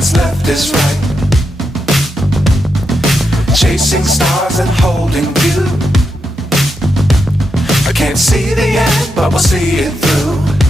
what's left is right. Chasing stars and holding you. I can't see the end, but we'll see it through.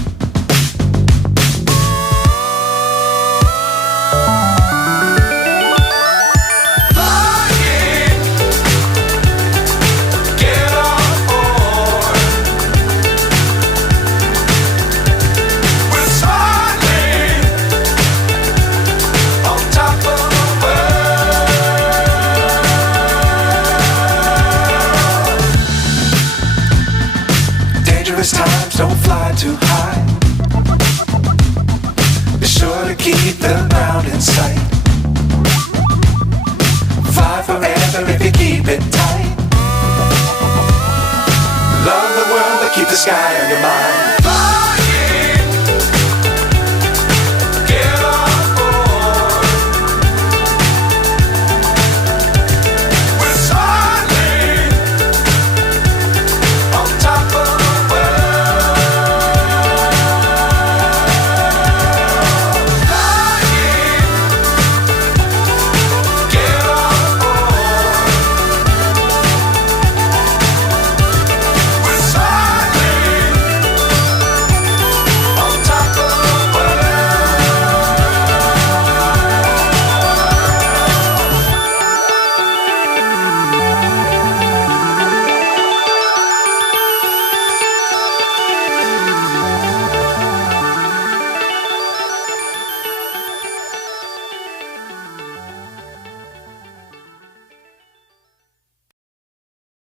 Times don't fly too high. Be sure to keep the ground in sight. Fly forever if you keep it tight. Love the world but keep the sky on your mind.